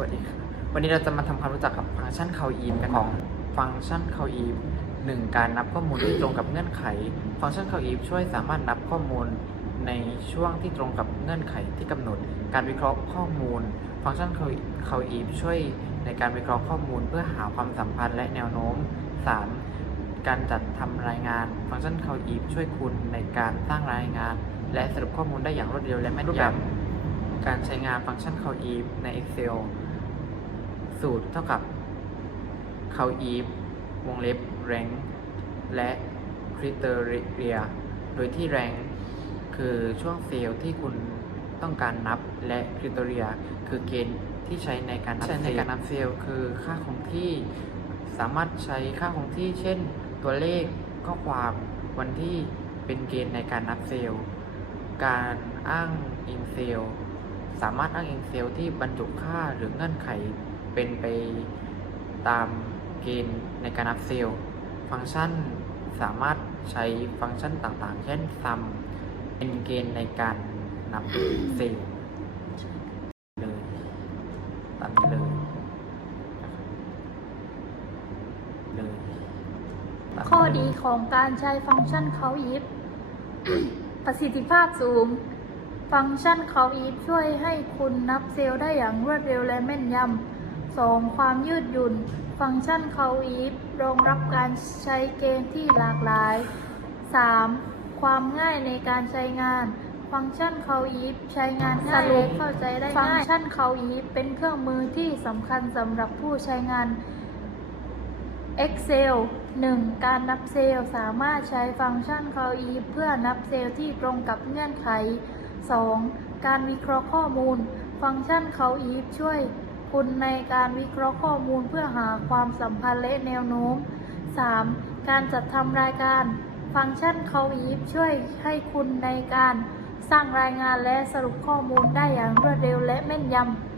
วัสดีค่ะวันนี้เราจะมาทำความรู้จักกับฟังก์ชัน call in กันของฟังก์ชัน call in หนึ่งการนับข้อมูลที่ตรงกับเงื่อนไข ฟังก์ชัน call in ช่วยสามารถนับข้อมูลในช่วงที่ตรงกับเงื่อนไขที่กำหนด การวิเคราะห์ข้อมูล ฟังก์ชัน call call in ช่วยในการวิเคราะห์ข้อมูลเพื่อหาความสัมพันธ์และแนวโน้ม 3. การจัดทำรายงาน ฟังก์ชัน call in ช่วยคุณในการสร้างรายงาน และสรุปข้อมูลได้อย่างรวดเร็วและแม่นยำ การใช้งานฟังก์ชัน call if ใน Excel สูตรเท่ากับ call if วงเล็บ rank และ criteria โดยที่ rank คือช่วงเซลล์ที่คุณต้องการนับและ criteria คือเกณฑ์ที่ใช้ในการนับในการนับเซลล์คือค่าคงที่สามารถใช้ค่าคงที่ เช่น ตัวเลขข้อความวันที่เป็นเกณฑ์ในการนับเซลล์ การอ้างอิงเซลล์ สามารถอ้างอิงเซลล์ที่บรรจุค่าหรือเงื่อนไขเป็นไปตามเกณฑ์ในการนับเซลล์ ฟังก์ชันสามารถใช้ฟังก์ชันต่างๆ เช่น sum เป็นเกณฑ์ในการนับเซลล์เลยตามนี้เลยเลยข้อดีของการใช้ฟังก์ชันเขายิบ ประสิทธิภาพสูง ฟังก์ชันเขายิบช่วยให้คุณนับเซลล์ได้อย่างรวดเร็วและแม่นยำ 2. ความยืดหยุ่น ฟังก์ชันเขายิบรองรับการใช้เกณฑ์ที่หลากหลาย 3. ความง่ายในการใช้งาน ฟังก์ชันเขายิบใช้งานง่ายและเข้าใจได้ง่าย ฟังก์ชันเขายิบเป็นเครื่องมือที่สำคัญสำหรับผู้ใช้งาน Excel 1. การนับเซลล์สามารถใช้ฟังก์ชัน call if เพื่อนับเซลล์ที่ตรงกับเงื่อนไข 2. การวิเคราะห์ข้อมูล ฟังก์ชันเขาอีฟช่วยคุณในการวิเคราะห์ข้อมูลเพื่อหาความสัมพันธ์และแนวโน้ม 3. การจัดทำรายการ ฟังก์ชันเขาอีฟช่วยให้คุณในการสร้างรายงานและสรุปข้อมูลได้อย่างรวดเร็วและแม่นยำ